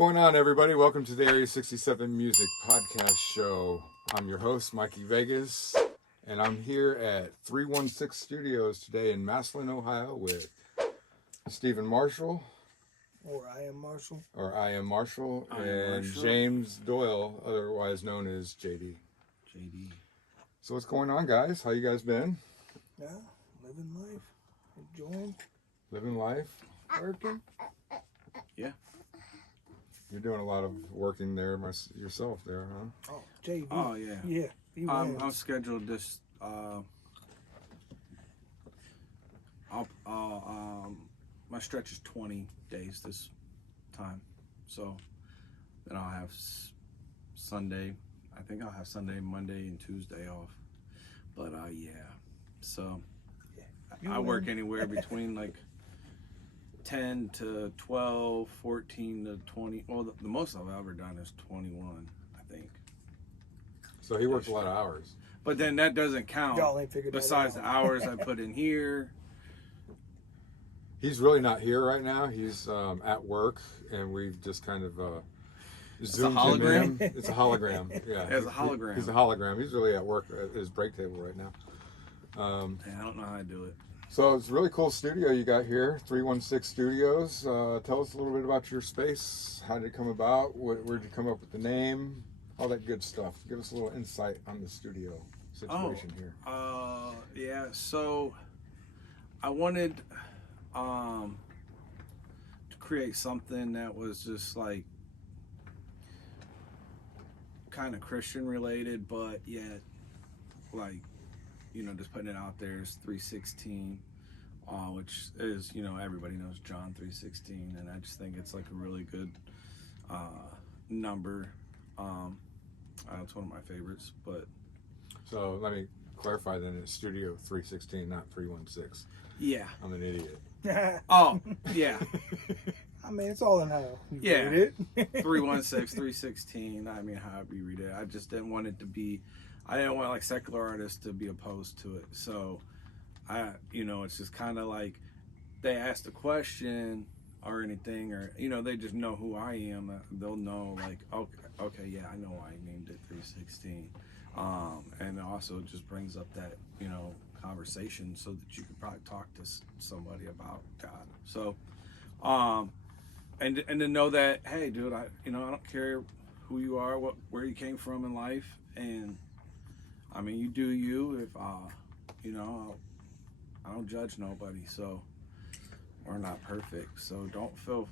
going on, everybody? Welcome to the Area 67 Music Podcast Show. I'm your host, Mikey Vegas, and I'm here at 316 Studios today in Massillon, Ohio with Stephen Marshall. Or IamMarshall. Or IamMarshall. And James Doyle, otherwise known as JD. So what's going on, guys? How you guys been? Yeah, living life. Enjoying. Living life. Working. Yeah. You're doing a lot of working there yourself there, huh? Oh, JD. Oh, yeah. Yeah. I'm scheduled this, my stretch is 20 days this time. So then I'll have Sunday. I think I'll have Sunday, Monday, and Tuesday off. But, yeah. So I work anywhere between like 10 to 12, 14 to 20. Well, the most I've ever done is 21, I think. So he works a lot of hours. But then that doesn't count Y'all ain't figured besides that the out. hours I put in here. He's really not here right now. He's at work, and we've just kind of zoomed him in. It's a hologram. Yeah, It's a hologram. He's a hologram. He's really at work at his break table right now. I don't know how I do it. So it's a really cool studio you got here, 316 Studios. Tell us a little bit about your space. How did it come about? Where did you come up with the name? All that good stuff. Give us a little insight on the studio situation here. Yeah. So I wanted to create something that was just like kind of Christian related, but yet like, you know, just putting it out there is 316, which is, you know, everybody knows John 3:16, and I just think it's like a really good number. It's one of my favorites. But so let me clarify then, it's Studio 316, not 316. Yeah, I'm an idiot. oh yeah. I mean, it's all in how you Yeah. read it. 316, 316. I mean, however you read it. I just didn't want it to be. I didn't want like secular artists to be opposed to it. So, it's just kind of like they ask a question or anything, or they just know who I am. They'll know like, okay, yeah, I know why I named it 316. And it also just brings up that conversation so that you could probably talk to somebody about God. So, and to know that, hey, dude, I don't care who you are, where you came from in life, and I mean, you do you. If I don't judge nobody, so we're not perfect. So don't feel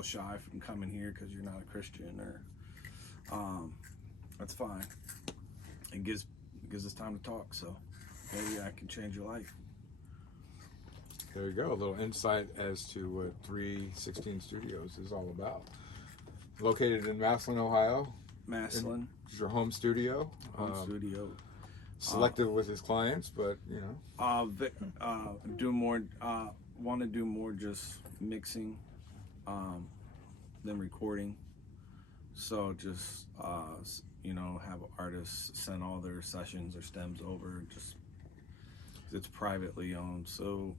shy from coming here because you're not a Christian, or that's fine. It gives us time to talk. So maybe I can change your life. There you go. A little insight as to what 316 Studios is all about. Located in Massillon, Ohio. Massillon. It's your home studio. Studio. Selective with his clients, but do more. Want to do more just mixing, than recording. So just have artists send all their sessions or stems over. Just it's privately owned. So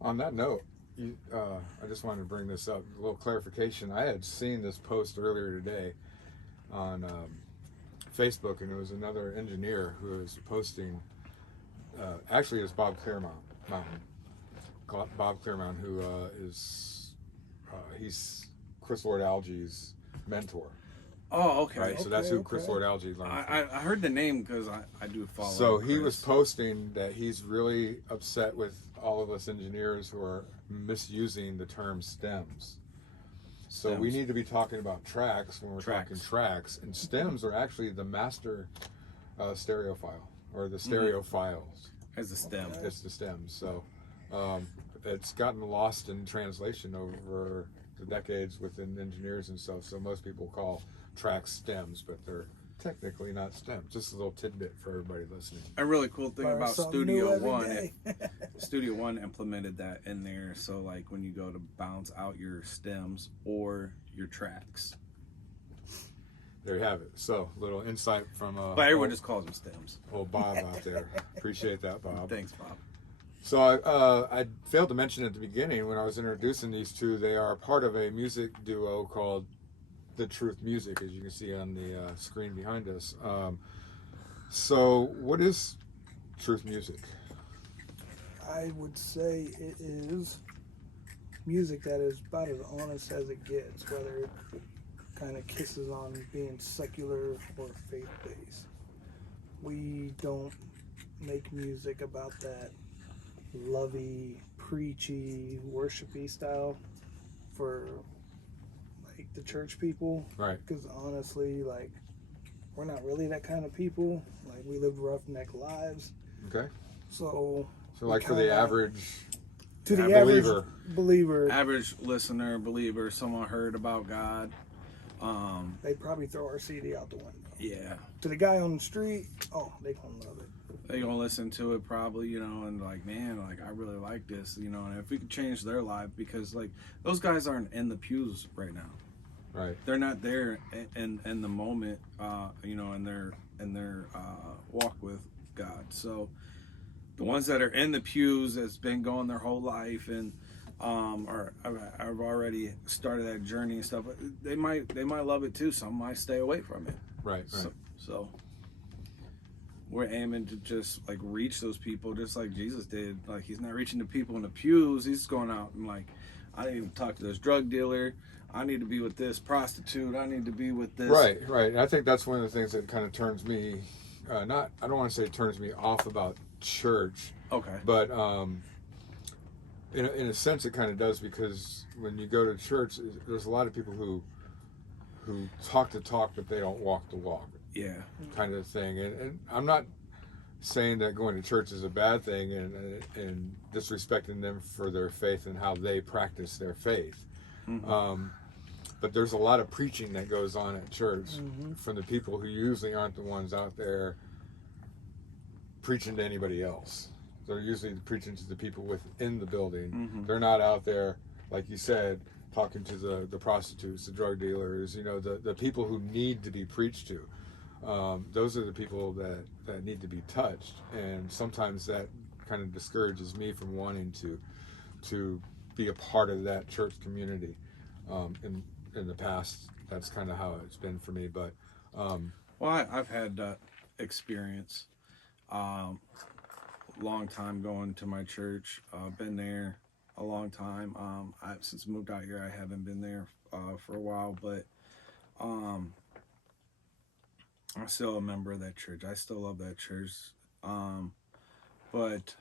on that note, I just wanted to bring this up. A little clarification. I had seen this post earlier today on Facebook, and it was another engineer who was posting. Actually, it's Bob Claremont, who is he's Chris Lord Alge's mentor. Oh, okay. Right, so that's who Chris Lord Alge learned from. I heard the name because I do follow. So he Chris. was posting that he's really upset with all of us engineers who are misusing the term stems. So we need to be talking about tracks when we're talking tracks, and stems are actually the master stereo file, or the stereo files. As a stem. It's the stems. So it's gotten lost in translation over the decades within engineers and stuff. So most people call tracks stems, but they're technically not stems. Just a little tidbit for everybody listening. A really cool thing about Studio One, day. Studio One implemented that in there. So like when you go to bounce out your stems or your tracks. There you have it. So little insight from but everyone just calls them stems. Old Bob out there. Appreciate that, Bob. Thanks, Bob. So I failed to mention at the beginning when I was introducing these two, they are part of a music duo called The Truth Music, as you can see on the screen behind us. So what is Truth Music? I would say it is music that is about as honest as it gets, whether it kind of kisses on being secular or faith-based. We don't make music about that lovey, preachy, worshipy style for like the church people. Right. Because honestly, like, we're not really that kind of people. Like, we live roughneck lives. Okay. So like for the average to the believer. average believer, Average listener, believer, someone heard about God. they'd probably throw our CD out the window. Yeah. To the guy on the street, oh, they gonna love it. They gonna listen to it probably, you know, and like, man, like I really like this, you know, and if we could change their life, because like those guys aren't in the pews right now. Right. They're not there in the moment, you know, in their walk with God. So the ones that are in the pews that's been going their whole life and I've already started that journey and stuff. They might love it too. Some might stay away from it. Right. So we're aiming to just like reach those people, just like Jesus did. Like he's not reaching the people in the pews. He's going out and like, I need to talk to this drug dealer. I need to be with this prostitute. I need to be with this. Right. And I think that's one of the things that kind of turns me, I don't want to say turns me off about church. Okay. But in a sense, it kind of does, because when you go to church, there's a lot of people who talk the talk, but they don't walk the walk. Yeah. Kind of thing. And I'm not saying that going to church is a bad thing and disrespecting them for their faith and how they practice their faith. Mm-hmm. But there's a lot of preaching that goes on at church from the people who usually aren't the ones out there preaching to anybody else. They're usually preaching to the people within the building. Mm-hmm. They're not out there, like you said, talking to the prostitutes, the drug dealers, you know, the people who need to be preached to. Those are the people that need to be touched. And sometimes that kind of discourages me from wanting to be a part of that church community. In the past, that's kind of how it's been for me. But well, I've had that experience. Long time going to my church. Been there a long time. Since I moved out here, I haven't been there for a while, but I'm still a member of that church. I still love that church. But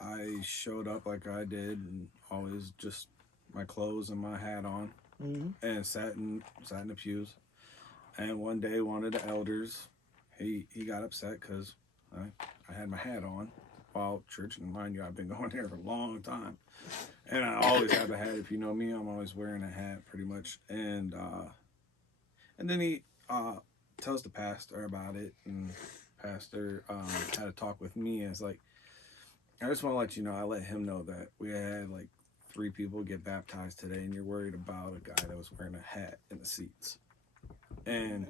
I showed up like I did, and always just my clothes and my hat on, and sat in the pews. And one day, one of the elders, he got upset because I had my hat on while church, and mind you, I've been going there for a long time, and I always have a hat. If you know me, I'm always wearing a hat pretty much. And then he tells the pastor about it, and pastor had a talk with me, and it's like, I just want to let you know, I let him know that we had like 3 people get baptized today, and you're worried about a guy that was wearing a hat in the seats. And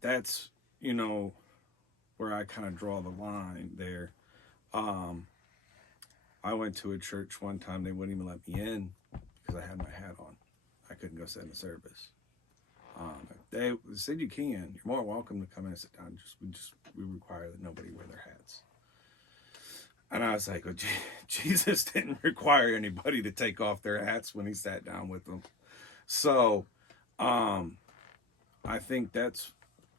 that's, you know, where I kind of draw the line there. I went to a church one time, they wouldn't even let me in because I had my hat on. I couldn't go sit in the service. They said you can. You're more welcome to come in and sit down. We require that nobody wear their hats. And I was like, well, Jesus didn't require anybody to take off their hats when he sat down with them. So I think that's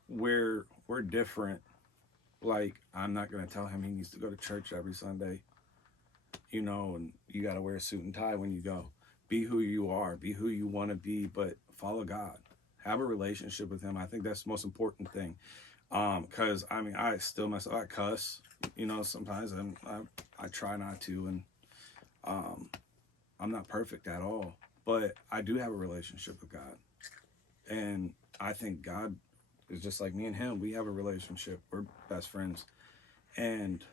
where we're different. Like, I'm not going to tell him he needs to go to church every Sunday, you know, and you got to wear a suit and tie when you go. Be who you are. Be who you want to be, but follow God. Have a relationship with him. I think that's the most important thing. Because, I mean, I still mess up. I cuss, you know, sometimes I try not to, and I'm not perfect at all. But I do have a relationship with God. And I think God is just like me and him. We have a relationship. We're best friends. And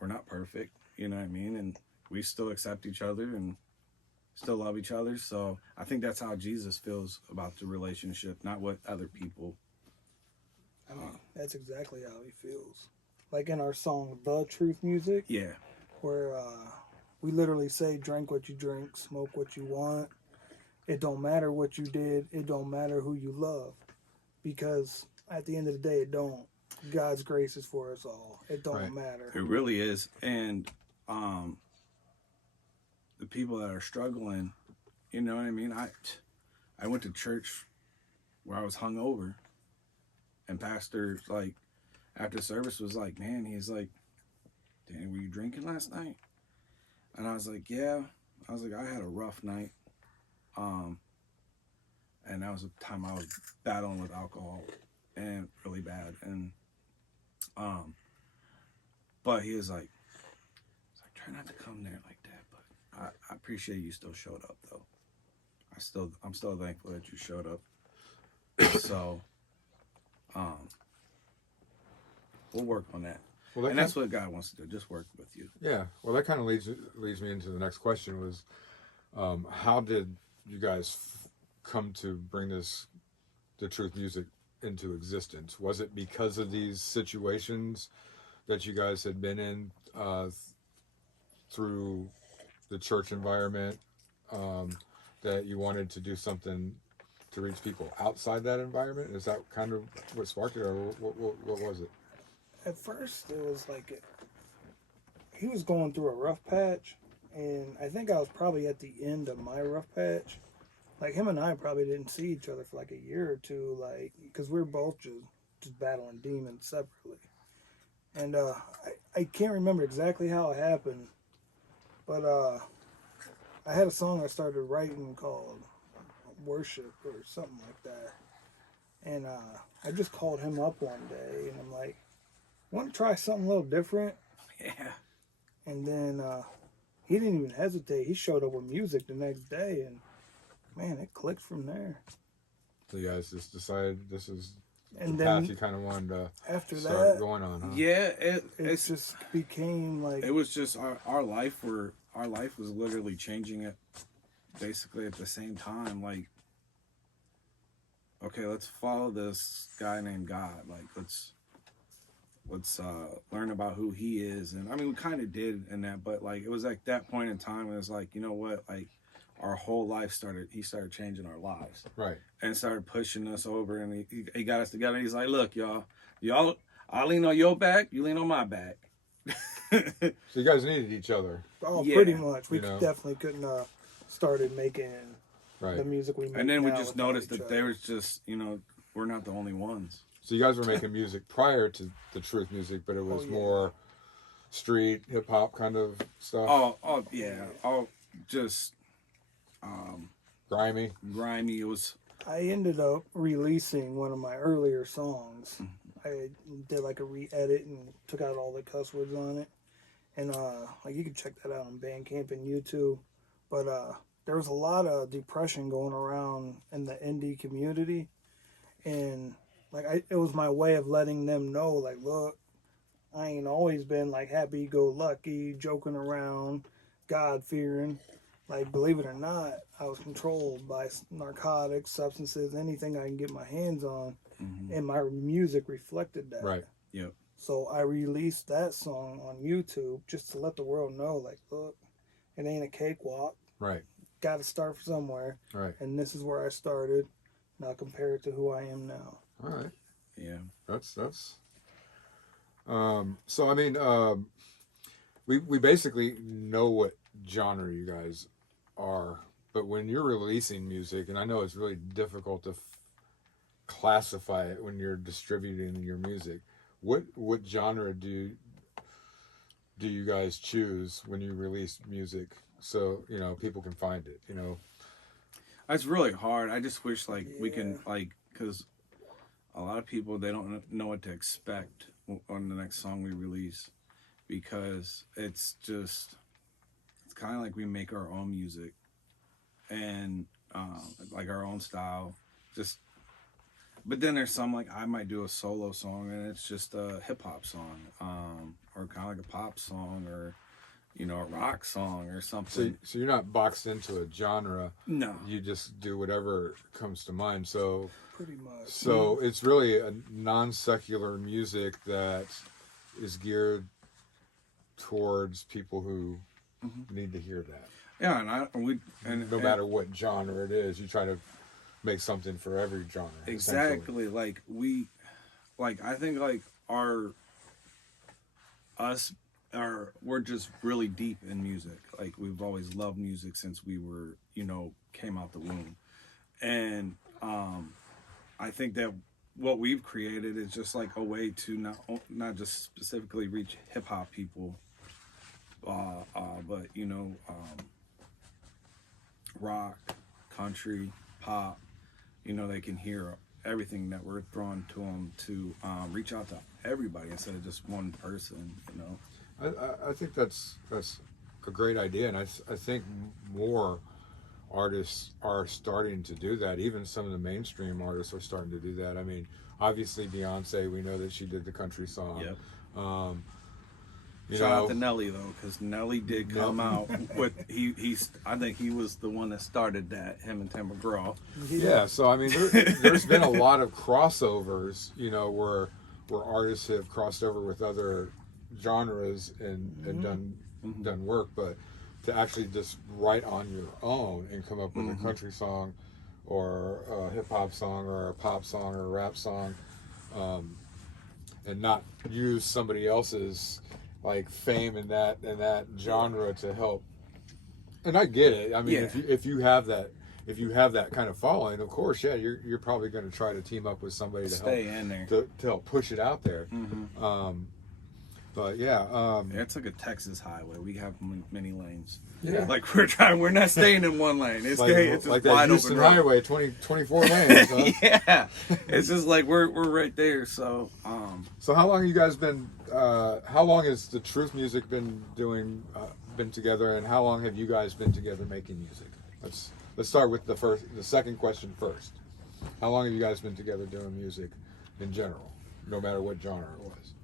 we're not perfect, you know what I mean? And we still accept each other and still love each other. So I think that's how Jesus feels about the relationship, not what other people. I mean, that's exactly how he feels. like in our song The Truth Music, Yeah. where we literally say, drink what you drink, smoke what you want. It don't matter what you did. It don't matter who you loved. Because at the end of the day, it don't. God's grace is for us all. It don't matter. It really is. And the people that are struggling, you know what I mean? I went to church where I was hungover, and pastor, like, after service was like, man, he's like, "Danny, were you drinking last night?" And I was like, yeah. I was like, I had a rough night. And that was the time I was battling with alcohol, and really bad. And but he was like, try not to come there like that. But I appreciate you still showed up, though. I'm still thankful that you showed up. So, we'll work on that. Well, and that's what God wants to do, just work with you. Yeah. Well, that kind of leads me into the next question was, how did you guys come to bring the Truth Music into existence? Was it because of these situations that you guys had been in through the church environment, that you wanted to do something to reach people outside that environment? Is that kind of what sparked it, or what was it? At first, it was like he was going through a rough patch, and I think I was probably at the end of my rough patch. Like, him and I probably didn't see each other for like a year or two, like, because we were both just battling demons separately. And I can't remember exactly how it happened, but I had a song I started writing called Worship or something like that. And I just called him up one day, and I'm like, want to try something a little different? Yeah. And then he didn't even hesitate. He showed up with music the next day, and man, it clicked from there. So you guys just decided this is and the then path you kind of wanted to after start that, going on, huh? Yeah, it just became like it was just our life was literally changing it basically at the same time. Like, okay, let's follow this guy named God. Like, let's learn about who he is. And I mean, we kind of did in that, but like, it was like that point in time when it was like, you know what, like, our whole life he started changing our lives. Right. And started pushing us over, and he got us together. He's like, look, y'all, I lean on your back, you lean on my back. So you guys needed each other. Oh, yeah. Pretty much. We definitely couldn't started making the music we make. And then we just noticed that there was just, we're not the only ones. So you guys were making music prior to the Truth Music, but it was more street, hip-hop kind of stuff? Oh, yeah. Oh, just... grimy. It was... I ended up releasing one of my earlier songs. I did like a re-edit and took out all the cuss words on it. And like, you can check that out on Bandcamp and YouTube. But there was a lot of depression going around in the indie community. And like, it was my way of letting them know, like, look, I ain't always been like happy-go-lucky, joking around, God-fearing. Like, believe it or not, I was controlled by narcotics, substances, anything I can get my hands on. And my music reflected that. Right. Yep. So I released that song on YouTube just to let the world know, like, look, it ain't a cakewalk. Right. Got to start somewhere. Right. And this is where I started. Now compare it to who I am now. All right. Yeah. That's. So I mean, we basically know what genre you guys are, but when you're releasing music, and I know it's really difficult to classify it when you're distributing your music, what genre do you guys choose when you release music so people can find it? It's really hard. I just wish we can because a lot of people, they don't know what to expect on the next song we release, because it's kind of like we make our own music and like our own style, but then there's some, like, I might do a solo song and it's just a hip-hop song, or kind of like a pop song, or a rock song or something. So you're not boxed into a genre. No. You just do whatever comes to mind. So pretty much. So it's really a non-secular music that is geared towards people who need to hear that. Yeah, No matter what genre it is, you try to make something for every genre. Exactly. Like I think like we're just really deep in music. Like we've always loved music since we were, came out the womb. And I think that what we've created is just like a way to not just specifically reach hip hop people, but rock, country, pop. They can hear everything that we're throwing to them to reach out to everybody instead of just one person. I think that's a great idea, and I think more artists are starting to do that. Even some of the mainstream artists are starting to do that. I mean, obviously Beyonce, we know that she did the country song. Yep. You Shout know, out to Nelly though, because Nelly did come out with I think he was the one that started that. Him and Tim McGraw. Yeah. So I mean, there's been a lot of crossovers. Where artists have crossed over with other genres and done work, but to actually just write on your own and come up with a country song or a hip hop song or a pop song or a rap song, and not use somebody else's like fame in that genre to help. And I get it. I mean, if you have that kind of following, of course, you're probably going to try to team up with somebody to stay in there to help push it out there. But it's like a Texas highway. We have many lanes. Yeah, like we're not staying in one lane. It's it's like just that wide Houston open highway, 24 lanes. Huh? Yeah, it's just like we're right there. So so how long have you guys been? How long has the Truth Music been together, and how long have you guys been together making music? Let's start with the second question first. How long have you guys been together doing music in general, no matter what genre it was?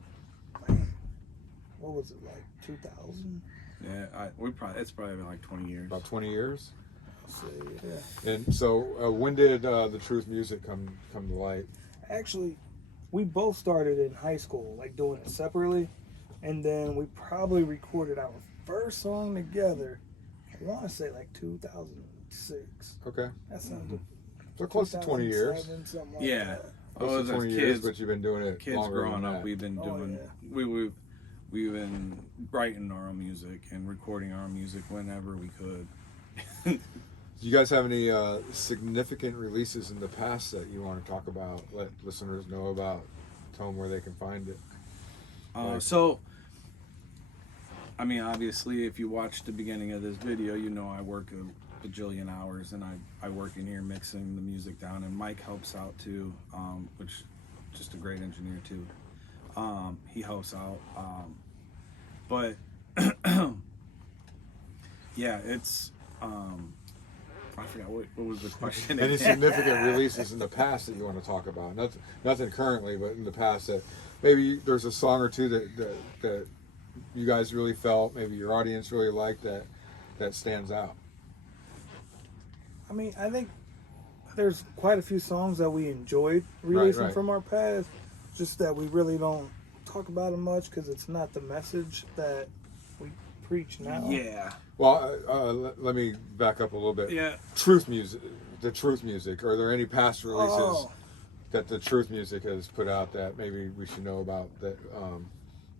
What was it, like 2000? Yeah, it's probably been like 20 years. About 20 years. I'll say, yeah. And so, when did the Truth Music come to light? Actually, we both started in high school, like doing it separately, and then we probably recorded our first song together. I want to say like 2006. Okay. That sounds so close to 20 years. Something like Yeah. that. Close to 20 years, but you've been doing it Kids longer growing than up, that. we've been doing we've been writing our own music and recording our own music whenever we could. Do you guys have any significant releases in the past that you want to talk about? Let listeners know about. Tell them where they can find it. So, I mean, obviously, if you watch the beginning of this video, I work a bajillion hours, and I work in here mixing the music down, and Mike helps out too, which just a great engineer too. He helps out, but yeah, it's I forgot what was the question. Any significant releases in the past that you want to talk about? Nothing currently, but in the past that maybe there's a song or two that you guys really felt, maybe your audience really liked that stands out. I mean, I think there's quite a few songs that we enjoyed releasing from our past, just that we really don't talk about them much because it's not the message that we preach now. Yeah. Well, let me back up a little bit. Yeah. Truth Music, the Truth Music. Are there any past releases that the Truth Music has put out that maybe we should know about that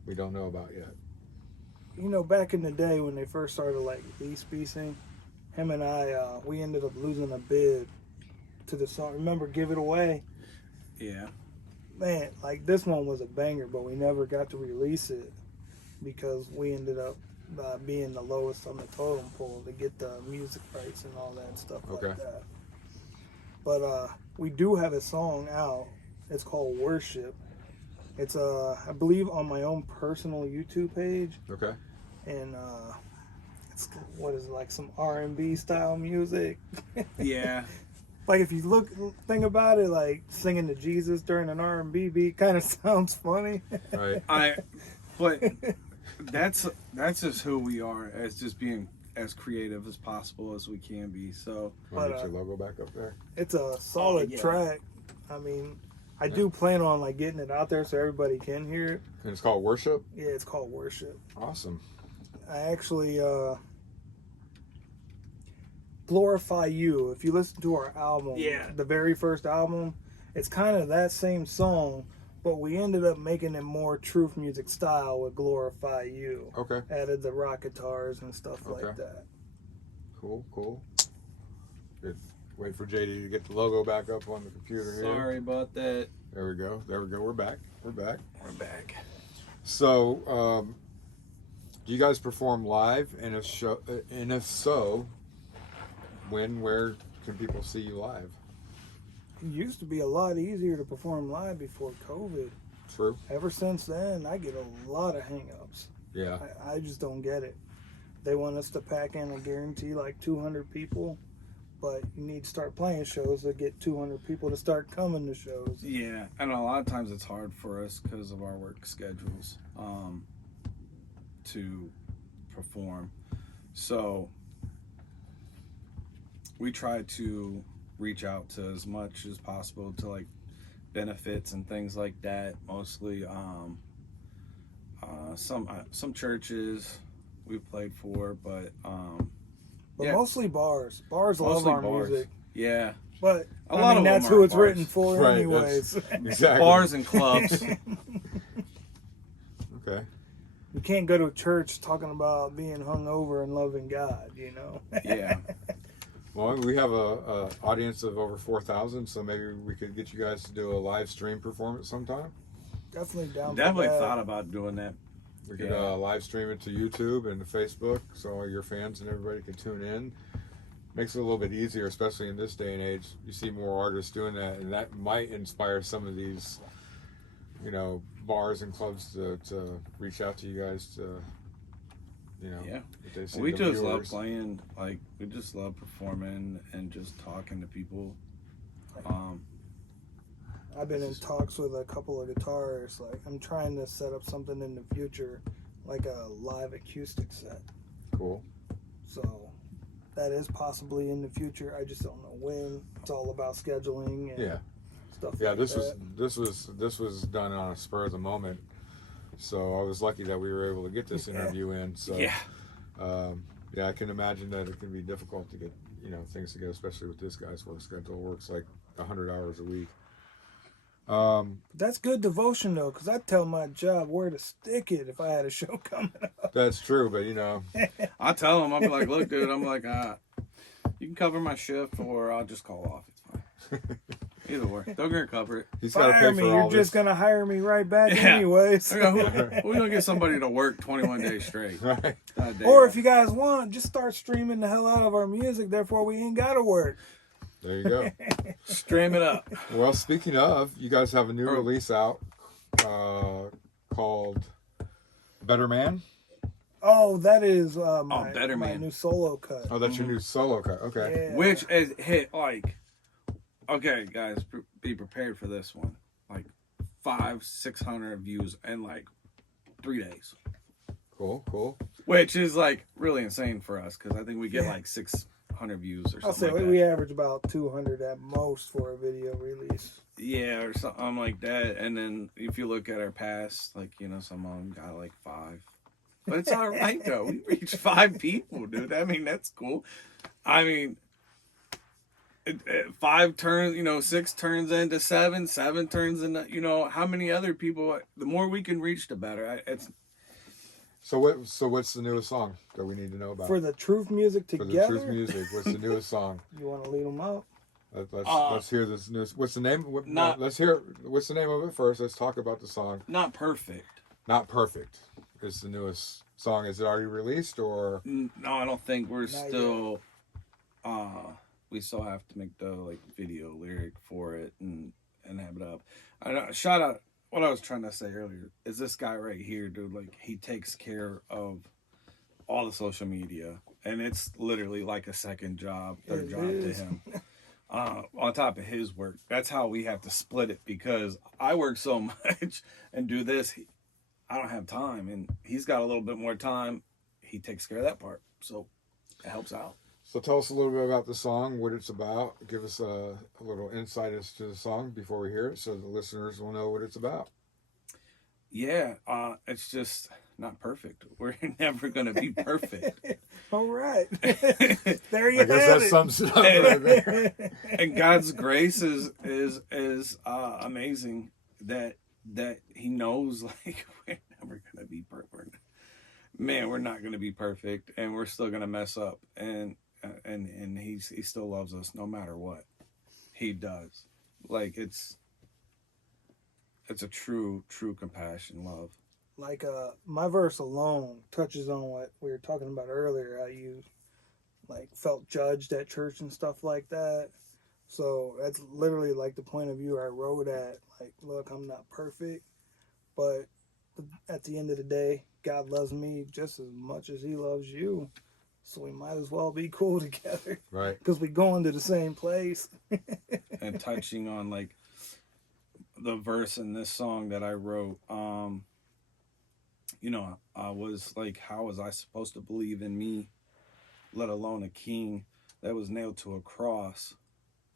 we don't know about yet? Back in the day when they first started like piecing, him and I, we ended up losing a bid to the song. Remember Give It Away? Yeah. Man, like this one was a banger, but we never got to release it because we ended up being the lowest on the totem pole to get the music rights and all that stuff like that. But we do have a song out. It's called Worship. It's I believe on my own personal YouTube page. Okay. And it's like some R&B style music. Yeah. Like if you think about it, like singing to Jesus during an R&B beat kind of sounds funny. Right. But that's just who we are, as just being as creative as possible as we can be. So Want to get your logo back up there? It's a solid track. I mean, I do plan on like getting it out there so everybody can hear it. And it's called Worship? Yeah, it's called Worship. Awesome. I actually Glorify You. If you listen to our album, the very first album, it's kind of that same song, but we ended up making it more truth music style with Glorify You. Okay. Added the rock guitars and stuff like that. Cool, cool. Good. Wait for JD to get the logo back up on the computer here. Sorry about that. There we go. There we go. We're back. We're back. We're back. So, do you guys perform live? And if so, when, where can people see you live? It used to be a lot easier to perform live before COVID. True. Ever since then, I get a lot of hang-ups. Yeah. I just don't get it. They want us to pack in, I guarantee, like 200 people. But you need to start playing shows to get 200 people to start coming to shows. Yeah, and a lot of times it's hard for us because of our work schedules to perform. So we try to reach out to as much as possible to like benefits and things like that. Mostly some churches we've played for, but mostly bars. Bars love our music. Yeah. But a lot of that's them who are it's bars. written for Right, anyways. Exactly. Bars and clubs. Okay. You can't go to a church talking about being hungover and loving God, you know? Yeah. Well, we have a audience of over 4,000, so maybe we could get you guys to do a live stream performance sometime. Definitely down for Definitely that. thought about doing that. We could live stream it to YouTube and to Facebook, so all your fans and everybody can tune in. Makes it a little bit easier, especially in this day and age. You see more artists doing that, and that might inspire some of these, bars and clubs to reach out to you guys to, if they see We the just love viewers. playing, we just love performing and just talking to people. I've been in talks with a couple of guitarists. Like, I'm trying to set up something in the future, like a live acoustic set. Cool. So that is possibly in the future. I just don't know when. It's all about scheduling and stuff. Yeah, like this that. was done on a spur of the moment. So I was lucky that we were able to get this interview in. So I can imagine that it can be difficult to get things together, especially with this guy's work schedule. Works like 100 hours a week. That's good devotion though, because I tell my job where to stick it if I had a show coming up. That's true, but I tell them, I'll be like, look, dude, I'm like, you can cover my shift or I'll just call off. It's fine. Either way, they're gonna cover it. He's got to pay Fire for me, all you're this. just gonna hire me right back anyways. We're gonna get somebody to work 21 days straight. Right. Or if you guys want, just start streaming the hell out of our music. Therefore, we ain't gotta work. There you go. Stream it up. Well, speaking of, you guys have a new release out called Better Man. Oh, that is my Better Man. new solo cut. Oh, that's your new solo cut. Okay. Yeah. Which is hit okay, guys, be prepared for this one. 500-600 views in 3 days. Cool. Which is really insane for us because I think we get 600 views or something. I'll say like we that. average about 200 at most for a video release. Yeah, or something like that. And then if you look at our past, some of them got 5. But it's all right though. We reached 5 people, dude. I mean, that's cool. I mean, 5 turns, 6 turns into 7, 7 turns into, how many other people? The more we can reach, the better. So what's the newest song that we need to know about? For the Truth Music For together. the Truth Music, what's the newest song? You want to lead them out? Let's hear this news. What's the name? Let's hear. What's the name of it first? Let's talk about the song. Not perfect. Not Perfect is the newest song. Is it already released or? No, I don't think we're Not still. We still have to make the video lyric for it and have it up. Shout out. What I was trying to say earlier is this guy right here, dude. He takes care of all the social media, and it's literally like a second job, third job to him. On top of his work, that's how we have to split it because I work so much and do this. I don't have time, and he's got a little bit more time. He takes care of that part, so it helps out. So tell us a little bit about the song, what it's about. Give us a little insight as to the song before we hear it, so the listeners will know what it's about. Yeah, it's just not perfect. We're never going to be perfect. All right. There you I guess that sums it up right there. And God's grace is amazing that He knows, like, we're never going to be perfect. Man, we're not going to be perfect, and we're still going to mess up. And he still loves us no matter what. He does. Like, it's a true compassion, love. Like my verse alone touches on what we were talking about earlier, how you like felt judged at church and stuff like that. So that's literally like the point of view I wrote at. Like, look, I'm not perfect, but at the end of the day, God loves me just as much as He loves you. So we might as well be cool together. Right. Because we going to the same place. And touching on, like, the verse in this song that I wrote, I was like, how was I supposed to believe in me, let alone a king that was nailed to a cross,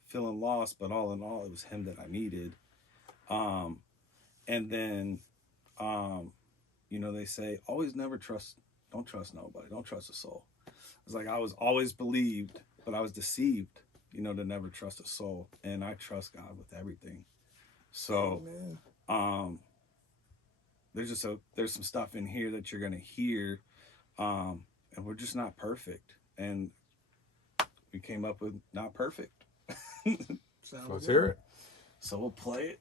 feeling lost, but all in all, it was Him that I needed. And then, they say, don't trust nobody, don't trust a soul. It's like I was always believed, but I was deceived, to never trust a soul. And I trust God with everything. So, there's some stuff in here that you're going to hear. And we're just not perfect. And we came up with not perfect. Let's hear it. So we'll play it.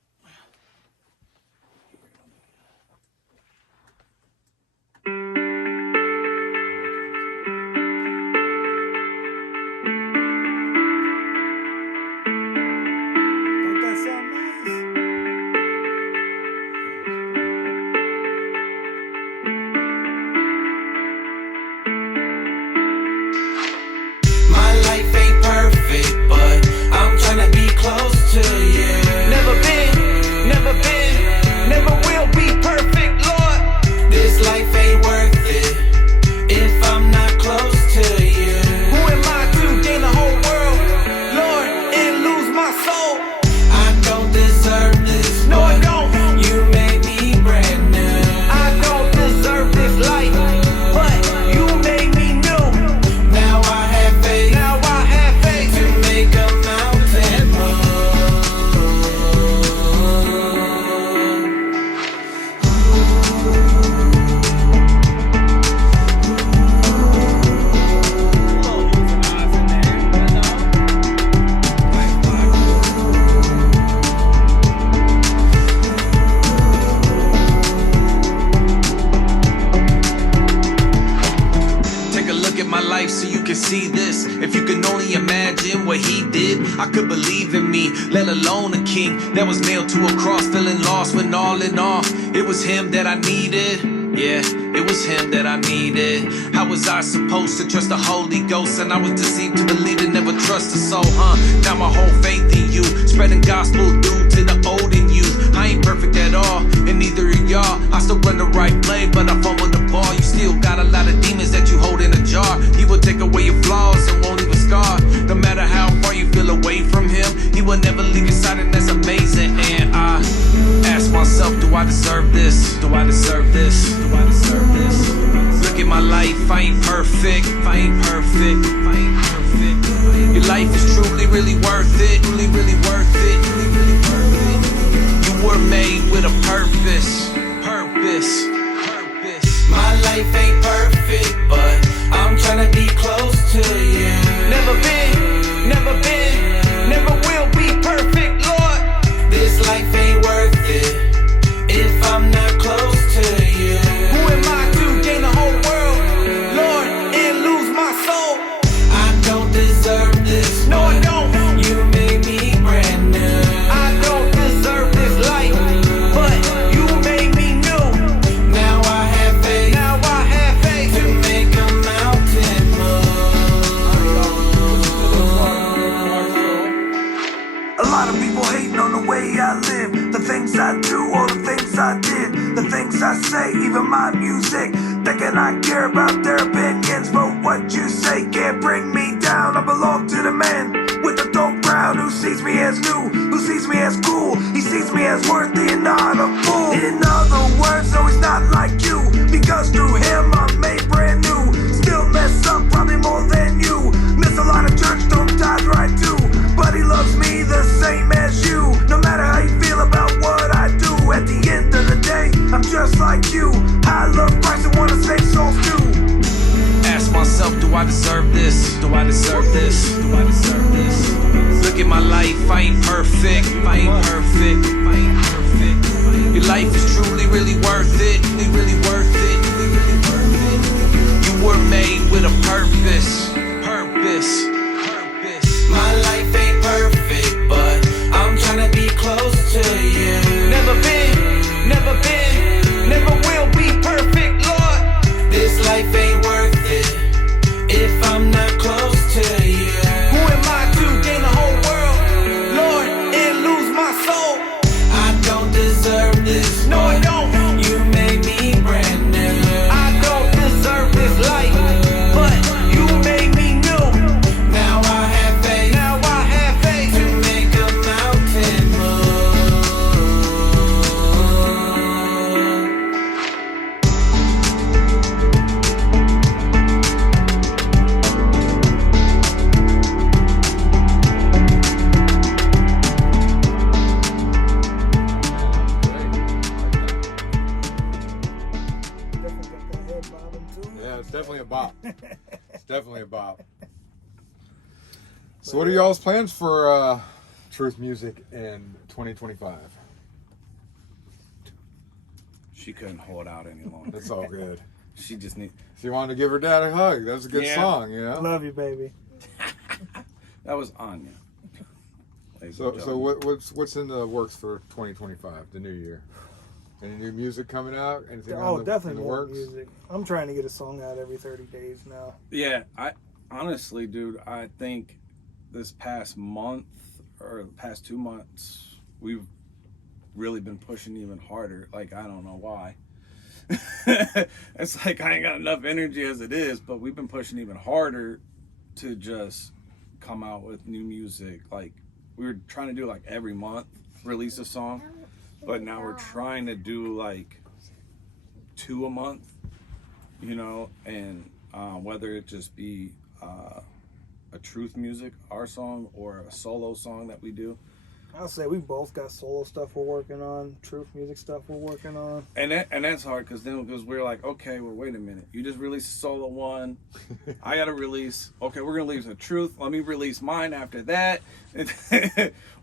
So you can see this. If you can only imagine what He did, I could believe in me, let alone a king that was nailed to a cross, feeling lost when all in all, it was Him that I needed. Yeah, it was Him that I needed. How was I supposed to trust the Holy Ghost? And I was deceived to believe to never trust a soul, Now my whole faith in you, spreading gospel due to the old in you. I ain't perfect at all, and neither are y'all. I still run the right play, but I fumble the ball. You still got a lot of demons that you hold in a jar. He will take away your flaws and won't leave a scar. No matter how far you feel away from Him, He will never leave your side, and that's amazing. And I ask myself, do I deserve this? Do I deserve this? Do I deserve this? Look at my life, I ain't perfect. I ain't perfect. I ain't perfect. Your life is truly, really worth it. Really, really worth it. Really, really worth it. You were made with a purpose. Purpose. Purpose. My life ain't perfect, but I'm tryna be close to you. Never been, never will be perfect, Lord. This life ain't worth it if I'm not close to you. Who am I to gain the whole world, Lord, and lose my soul? I don't deserve this. No, I don't. You made me brand new. I don't deserve this life, but you made me new. Now I have faith. Now I have faith to make a mountain move. A lot of people hating on the way I live, the things I do, all the things I did, the things I say, even my music. thinking I care about their opinions. But what you say can't bring me down. I belong to the man with the dope crowd who sees me as new, who sees me as cool. He sees me as worthy and not a fool. In other words, no, he's not like you, because through him I'm made brand new. Still mess up probably more than you. Miss a lot of church, don't ties right too. But he loves me the same as you. No matter how you feel about what I do, at the end of the day, I'm just like you. I love Christ and wanna save souls too. Ask myself, do I deserve this? Do I deserve this? Do I deserve this? Look at my life, I ain't perfect. I ain't perfect. I ain't perfect. Your life is truly, really worth it. Really worth it. Really worth it. You were made with a purpose. Purpose. Purpose. My life ain't perfect, but I'm tryna be close to you. Never been, never will be perfect, Lord. This life ain't worth it if I'm not close to you. Who am I to gain the whole world, Lord, and lose my soul? I don't deserve this. No, I don't. You made me brand new. I don't deserve this life, but you made me new. Now I have faith. Now I have faith to make a mountain move. Definitely got that head bobbing too. Yeah, it's definitely a bop. It's definitely a bop. So what are y'all's plans for Truth Music in 2025? She couldn't hold out any longer. That's all good. She just need. She wanted to give her dad a hug. That's a good Yeah. song, you know? Love you, baby. That was Anya. Ladies So and so gentlemen. what's in the works for 2025, the new year? Any new music coming out? Anything Oh, in the definitely more works? music. I'm trying to get a song out every 30 days now. Yeah, I honestly, dude, I think this past month or the past 2 months, we've really been pushing even harder. Like, I don't know why. It's like I ain't got enough energy as it is, but we've been pushing even harder to just come out with new music. Like, we were trying to do like every month, release a song, but now we're trying to do like 2 a month, you know, and whether it just be a Truth Music, our song, or a solo song that we do. I'll say we both got solo stuff we're working on, Truth Music stuff we're working on. And that's hard because we're like, okay, well, wait a minute. You just released a solo one. I got to release. Okay, we're going to release a Truth. Let me release mine after that.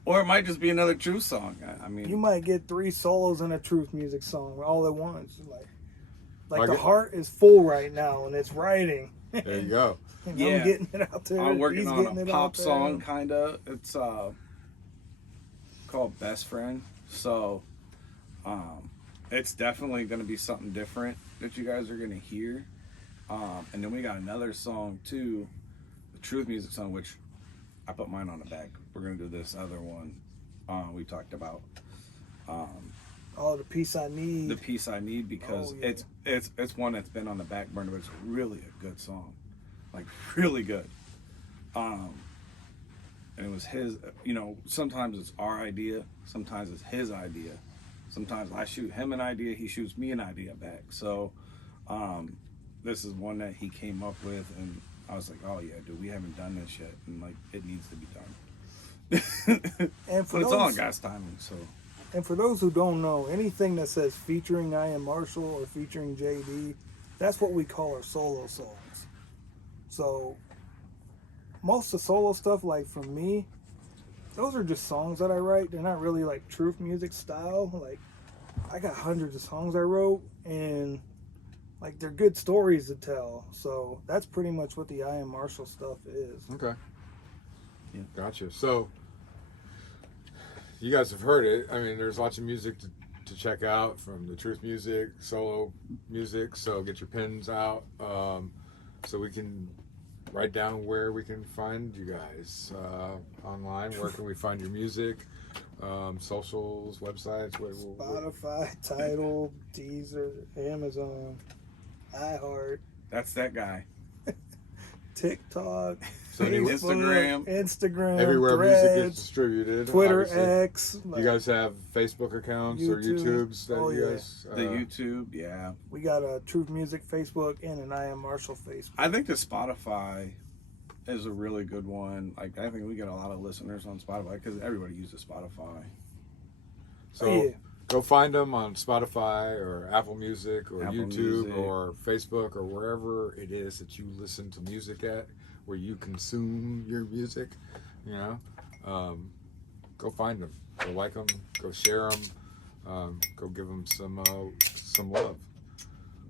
Or it might just be another Truth song. I mean, You might get 3 solos and a Truth Music song all at once. Like the Like it- heart is full right now and it's writing. There you go. And Yeah. I'm getting it out there. I'm working He's on getting a it pop out there. song, kind of. It's called Best Friend. So it's definitely going to be something different that you guys are going to hear. And then we got another song, too, the Truth Music song, which I put mine on the back. We're going to do this other one we talked about. Oh, The Peace I Need. The Peace I Need, because Oh, yeah. it's one that's been on the back burner, but it's really a good song. Like, really good. And it was his, you know, sometimes it's our idea, sometimes it's his idea. Sometimes I shoot him an idea, he shoots me an idea back. So this is one that he came up with, and I was like, oh yeah, dude, we haven't done this yet, and like, it needs to be done. And for But it's all on those- God's timing, so. And for those who don't know, anything that says featuring IamMarshall or featuring JD, that's what we call our solo songs. So most of the solo stuff, like for me, those are just songs that I write. They're not really like Truth Music style. Like, I got hundreds of songs I wrote, and like they're good stories to tell. So that's pretty much what the IamMarshall stuff is. Okay. Yeah. Gotcha. So you guys have heard it. I mean, there's lots of music to check out from the Truth Music, solo music. So get your pens out so we can write down where we can find you guys online. Where can we find your music? Socials, websites? Spotify, Tidal, Deezer, Amazon. iHeart, That's that guy. TikTok, So anyway, Instagram, everywhere Threads, music is distributed. Twitter, obviously. X. You guys have Facebook accounts or YouTubes that you guys? The YouTube, yeah. We got a Truth Music Facebook and an IamMarshall Facebook. I think the Spotify is a really good one. Like, I think we get a lot of listeners on Spotify because everybody uses Spotify. So go find them on Spotify or Apple Music or Apple YouTube Music. or Facebook or wherever it is that you listen to music at, where you consume your music. You know, go find them, go like them, go share them, go give them some love.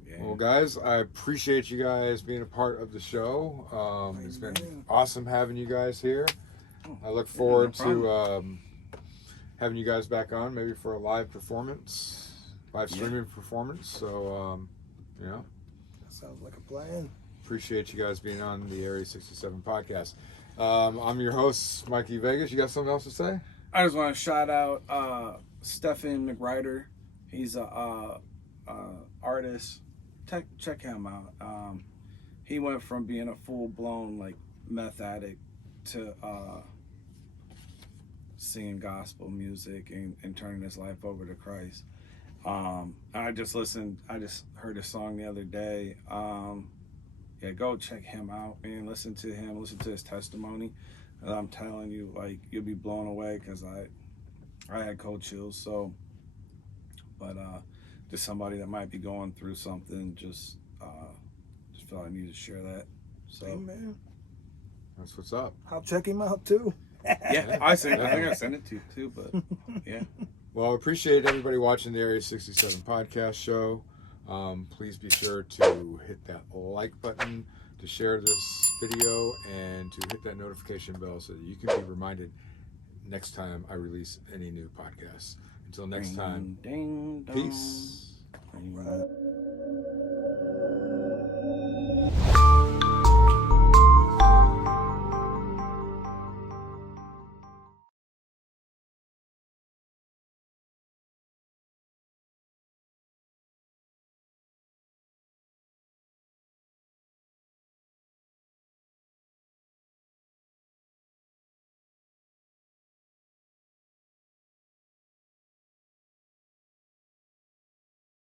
Yeah. Well, guys, I appreciate you guys being a part of the show. It's been awesome having you guys here. I look forward to having you guys back on, maybe for a live streaming performance. So, you know, that sounds like a plan. Appreciate you guys being on the Area 67 podcast. I'm your host, Mikey Vegas. You got something else to say? I just want to shout out Stephen Mcwhirter. He's a artist. Check him out. He went from being a full-blown like meth addict to singing gospel music and turning his life over to Christ. I just heard a song the other day. Yeah, go check him out and listen to his testimony. And I'm telling you, like, you'll be blown away because I had cold chills. So, but just somebody that might be going through something, just felt I needed to share that. So, Amen. That's what's up. I'll check him out too. Yeah, I think I sent it to you too, but yeah. Well, I appreciate everybody watching the Area 67 podcast show. Please be sure to hit that like button, to share this video, and to hit that notification bell so that you can be reminded next time I release any new podcasts. Until next time, peace. Right.